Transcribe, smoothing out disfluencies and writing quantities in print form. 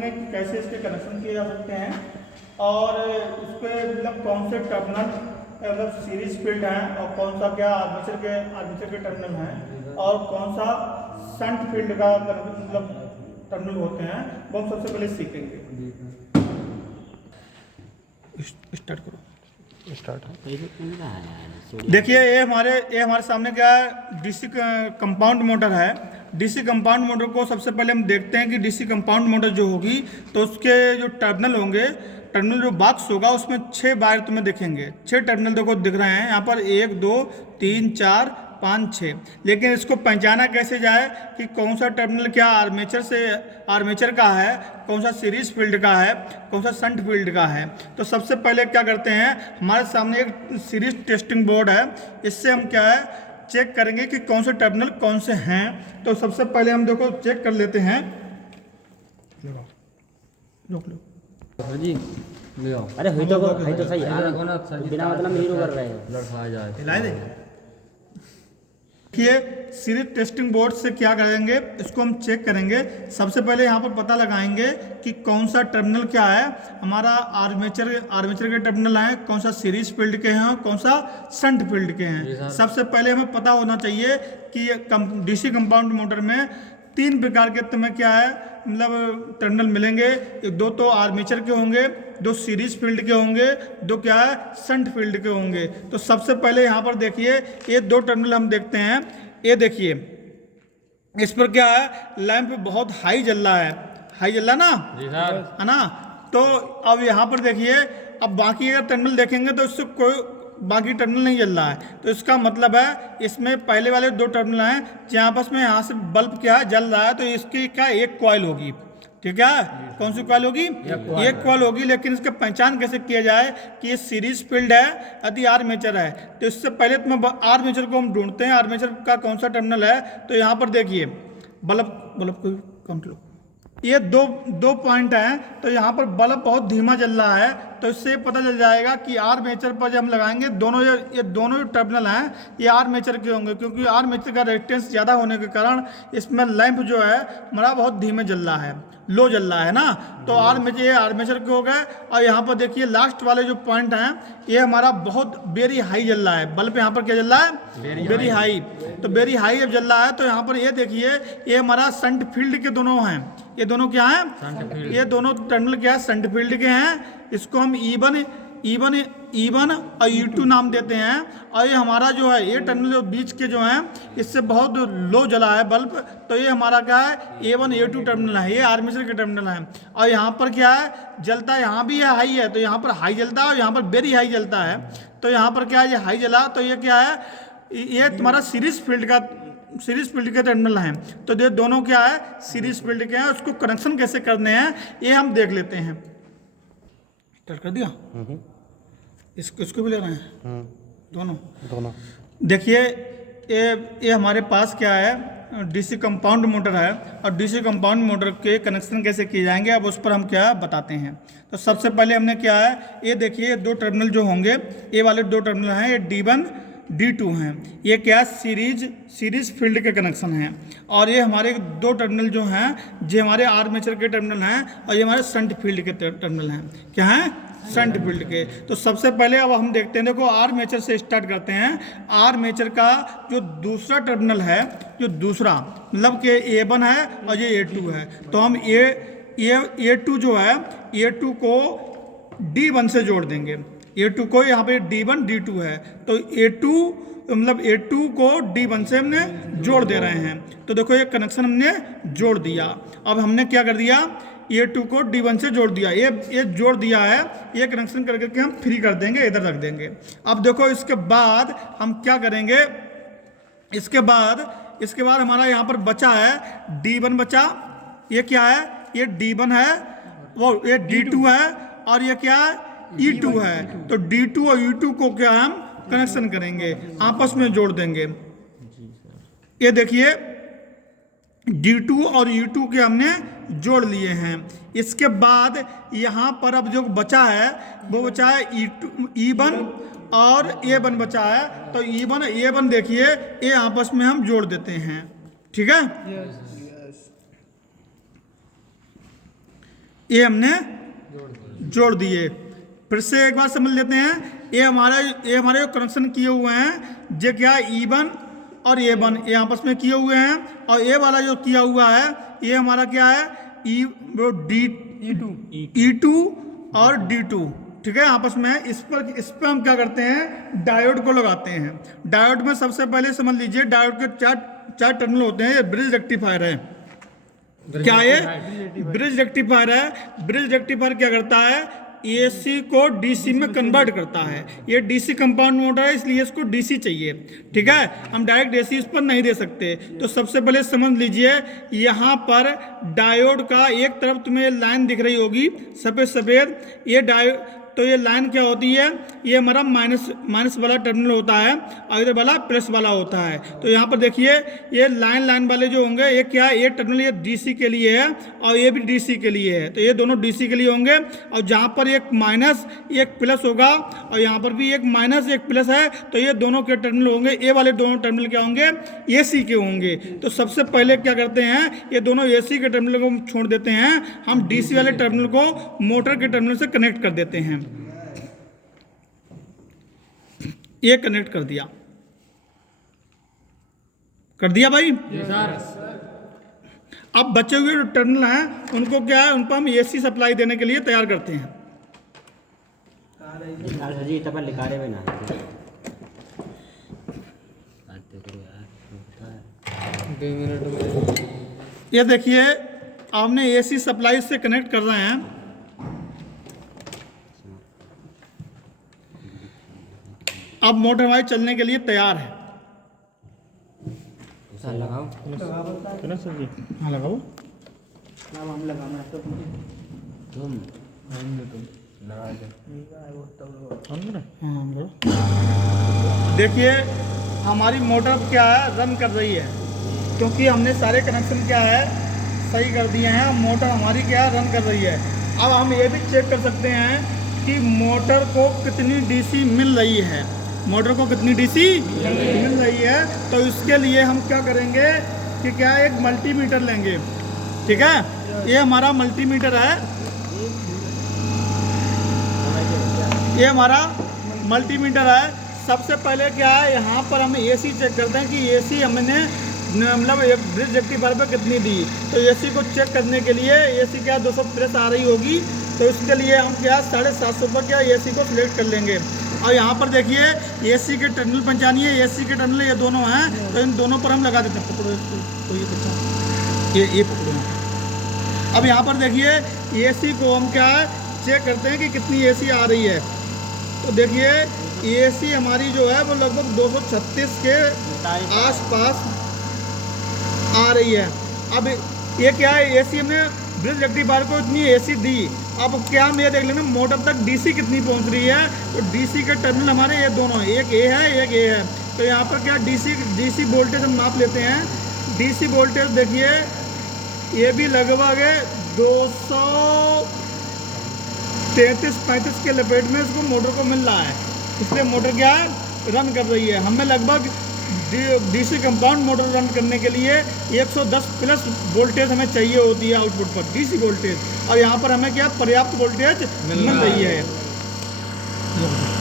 देखेंगे कि कैसे इसके कनेक्शन किए जा सकते हैं और इस पर मतलब कौन से टर्मिनल मतलब सीरीज फील्ड हैं और कौन सा क्या आर्मेचर के टर्मिनल हैं और कौन सा शंट फील्ड का मतलब टर्मिनल होते हैं, वो हम सबसे पहले सीखेंगे। स्टार्ट करो। देखिए ये हमारे सामने क्या है, डीसी कंपाउंड मोटर है। डीसी कंपाउंड मोटर को सबसे पहले हम देखते हैं कि डीसी कंपाउंड मोटर जो होगी तो उसके जो टर्मिनल होंगे, टर्मिनल जो बॉक्स होगा उसमें 6 वायर तुम्हें दिखेंगे। 6 टर्मिनल देखो दिख रहे हैं यहाँ पर, 1 2 3 4 5 6। लेकिन इसको पहचाना कैसे जाए कि कौन सा टर्मिनल क्या आर्मेचर का है, कौन सा सीरीज फील्ड का है, कौन सा शंट फील्ड का है। तो सबसे पहले क्या करते हैं, हमारे सामने एक सीरीज टेस्टिंग बोर्ड है, इससे हम क्या है चेक करेंगे कि कौन से टर्मिनल कौन से हैं। तो सबसे पहले हम देखो चेक कर लेते हैं। जी ले आओ। अरे हुई तो सही है, बिना मतलब हीरो कर रहे हो, लड़खा जाए हिला दे। देखिए सीरीज टेस्टिंग बोर्ड से क्या करेंगे, इसको हम चेक करेंगे। सबसे पहले यहाँ पर पता लगाएंगे कि कौन सा टर्मिनल क्या है, हमारा आर्मेचर के टर्मिनल हैं, कौन सा सीरीज फील्ड के हैं, कौन सा शंट फील्ड के हैं। सबसे पहले हमें पता होना चाहिए कि डीसी कंपाउंड मोटर में 3 प्रकार के तुम्हें क्या है मतलब टर्मिनल मिलेंगे। 2 तो आर्मेचर के होंगे, 2 सीरीज फील्ड के होंगे, 2 क्या है शंट फील्ड के होंगे। तो सबसे पहले यहाँ पर देखिए ये 2 टर्मिनल हम देखते हैं। ये देखिए इस पर क्या है, लैंप बहुत हाई जल रहा है, हाई जल रहा ना है ना। तो अब यहाँ पर देखिए, अब बाकी अगर टर्मिनल देखेंगे तो इससे कोई बाकी टर्मिनल नहीं जल रहा है। तो इसका मतलब है इसमें पहले वाले 2 टर्मिनल हैं जहाँ आपस में यहाँ से बल्ब क्या है जल रहा है, तो इसकी क्या एक कॉइल होगी, ठीक है। कौन सी कॉइल होगी, एक कॉइल होगी। लेकिन इसका पहचान कैसे किया जाए कि ये सीरीज फील्ड है यदि आर्मेचर है। तो इससे पहले तुम्हें आर्मेचर को हम ढूंढते हैं, आर्मेचर का कौन सा टर्मिनल है। तो यहाँ पर देखिए बल्ब को काउंट लो, ये दो पॉइंट हैं। तो यहाँ पर बल्ब बहुत धीमा जल रहा है, तो इससे पता चल जाएगा कि आर्मेचर पर जब हम लगाएंगे ये दोनों जो टर्मिनल हैं ये आर्मेचर के होंगे, क्योंकि आर्मेचर का रेजिस्टेंस ज़्यादा होने के कारण इसमें लैंप जो है हमारा बहुत धीमे जल रहा है, लो जल रहा है ना। तो आर्मेचर के हो गए। और यहाँ पर देखिए लास्ट वाले जो पॉइंट हैं ये हमारा बहुत वेरी हाई जल रहा है, बल्ब यहाँ पर क्या जल रहा है, वेरी हाई। तो वेरी हाई जब जल रहा है तो यहाँ पर ये देखिए ये हमारा शंट फील्ड के दोनों हैं। ये दोनों क्या हैं, ये दोनों टर्मिनल क्या है शंट फील्ड के हैं। इसको हम E1 और E2 नाम देते हैं। और ये हमारा जो है ये टर्मिनल जो बीच के जो हैं इससे बहुत लो जला है बल्ब, तो ये हमारा क्या है A1 A2 टर्मिनल है, ये आर्मेचर के टर्मिनल हैं। और यहाँ पर क्या है जलता है, यहाँ भी है हाई है, तो यहाँ पर हाई जलता है और यहाँ पर वेरी हाई जलता है। तो यहाँ पर क्या है ये हाई जला, तो ये क्या है ये तुम्हारा सीरीज फील्ड के टर्मिनल हैं। तो ये दोनों क्या है सीरीज फील्ड के हैं। उसको कनेक्शन कैसे करने हैं ये हम देख लेते हैं। स्टार्ट कर दिया, इसको भी ले रहे हैं दोनों। देखिए ये हमारे पास क्या है डीसी कंपाउंड मोटर है, और डीसी कंपाउंड मोटर के कनेक्शन कैसे किए जाएंगे अब उस पर हम क्या बताते हैं। तो सबसे पहले हमने क्या है ये देखिए 2 टर्मिनल जो होंगे, ये वाले 2 टर्मिनल हैं, ये D1 D2 हैं। ये क्या सीरीज फील्ड के कनेक्शन हैं। और ये हमारे 2 टर्मिनल जो हैं ये हमारे आर्मेचर के टर्मिनल हैं, और ये हमारे शंट फील्ड के टर्मिनल हैं। क्या हैं, शंट फील्ड के। तो सबसे पहले अब हम देखते हैं, देखो आर्मेचर से स्टार्ट करते हैं। आर्मेचर का जो दूसरा टर्मिनल है, जो दूसरा मतलब कि A1 है और ये A2 है, तो हम A2 जो है A2 को D1 से जोड़ देंगे। A2 को यहाँ पे D1 D2 है, तो A2 को D1 से हमने जोड़ दे रहे हैं। तो देखो ये कनेक्शन हमने जोड़ दिया। अब हमने क्या कर दिया, A2 को D1 से जोड़ दिया, ये जोड़ दिया है। ये कनेक्शन करके हम फ्री कर देंगे, इधर रख देंगे। अब देखो इसके बाद हम क्या करेंगे, इसके बाद हमारा यहाँ पर बचा है D1 बचा। ये क्या है, ये D1 है, वो ये D2 है, और ये क्या है E2 है। तो D2 और E2 को क्या हम कनेक्शन करेंगे, आपस में जोड़ देंगे। ये देखिए D2 और E2 के हमने जोड़ लिए हैं। इसके बाद यहाँ पर अब जो बचा है वो बचा है E1 और A1 बचा है। तो A1 देखिए ये आपस में हम जोड़ देते हैं, ठीक है। ये हमने जोड़ दिए। फिर से एक बार समझ लेते हैं, ये हमारे जो कनेक्शन किए हुए हैं ये क्या E1 और A1 ये आपस में किए हुए हैं, और ये वाला जो किया हुआ है ये हमारा क्या है E2 और D2, ठीक है, आपस में। इस पर हम क्या करते हैं, डायोड को लगाते हैं। डायोड में सबसे पहले समझ लीजिए डायोड के चार टर्मिनल होते हैं। ये ब्रिज रेक्टिफायर है, क्या ये ब्रिज रेक्टिफायर है। ब्रिज रेक्टिफायर क्या करता है, एसी को डीसी में कन्वर्ट करता है। ये डीसी कंपाउंड मोटर है इसलिए इसको डीसी चाहिए, ठीक है, हम डायरेक्ट एसी इस पर नहीं दे सकते। तो सबसे पहले समझ लीजिए, यहाँ पर डायोड का एक तरफ तुम्हें लाइन दिख रही होगी सफ़ेद, ये डायोड, तो ये लाइन क्या होती है, ये हमारा माइनस वाला टर्मिनल होता है और इधर वाला प्लस वाला होता है। तो यहाँ पर देखिए ये लाइन वाले जो होंगे ये क्या है, ये टर्मिनल ये डीसी के लिए है और ये भी डीसी के लिए है, तो ये दोनों डीसी के लिए होंगे। और जहाँ पर एक माइनस एक प्लस होगा और यहाँ पर भी एक माइनस एक प्लस है, तो ये दोनों के टर्मिनल होंगे, ये वाले दोनों टर्मिनल क्या होंगे, एसी के होंगे। तो सबसे पहले क्या करते हैं, ये दोनों एसी के टर्मिनल को छोड़ देते हैं, हम डीसी वाले टर्मिनल को मोटर के टर्मिनल से कनेक्ट कर देते हैं। ये कनेक्ट कर दिया भाई। अब बचे हुए जो टर्मिनल हैं उनको क्या है, उन पर हम एसी सप्लाई देने के लिए तैयार करते हैं। जी तब लिखारे में ना ये देखिए हमने एसी सप्लाई से कनेक्ट कर रहे हैं। अब मोटर हमारी चलने के लिए तैयार है। लगाओ हाँ लगाओ। हम लगाना तो तुम देखिए हमारी मोटर क्या है, रन कर रही है, क्योंकि हमने सारे कनेक्शन क्या है सही कर दिए हैं। मोटर हमारी क्या है, रन कर रही है। अब हम ये भी चेक कर सकते हैं कि मोटर को कितनी डीसी मिल रही है, मोटर को कितनी डीसी मिल रही है। तो इसके लिए हम क्या करेंगे कि क्या एक मल्टीमीटर लेंगे, ठीक है, ये हमारा मल्टीमीटर है, ये हमारा मल्टीमीटर है। सबसे पहले क्या है, यहाँ पर हम एसी चेक करते हैं कि एसी हमने मतलब एक ब्रिज रेक्टिफायर पर कितनी दी। तो एसी को चेक करने के लिए एसी क्या 200 प्लस आ रही होगी, तो इसके लिए हम क्या 750 पर क्या एसी को सिलेक्ट कर लेंगे। और यहाँ पर देखिए एसी के टर्मिनल पंचानी है, एसी के टर्मिनल ये दोनों हैं, तो इन दोनों पर हम लगा देते हैं। पकड़ो इसको, ये पकड़ो। अब यहाँ पर देखिए एसी को हम क्या चेक करते हैं कि कितनी एसी आ रही है। तो देखिए एसी हमारी जो है वो लगभग 236 के आसपास आ रही है। अब ये क्या है, एसी हमने ब्रिज रेक्टिफायर को इतनी एसी दी। अब क्या हम ये देख लेंगे मोटर तक डीसी कितनी पहुंच रही है। तो डीसी के टर्मिनल हमारे ये दोनों, एक ए है एक ए है। तो यहाँ पर क्या डीसी वोल्टेज हम माप लेते हैं। डीसी वोल्टेज देखिए ये भी लगभग 233-35 के लपेट में इसको मोटर को मिल रहा है, इसलिए मोटर क्या है रन कर रही है। हमें लगभग डीसी कंपाउंड मोटर रन करने के लिए 110 प्लस वोल्टेज हमें चाहिए होती है आउटपुट पर, डीसी वोल्टेज। और यहाँ पर हमें क्या पर्याप्त वोल्टेज मिल रही है।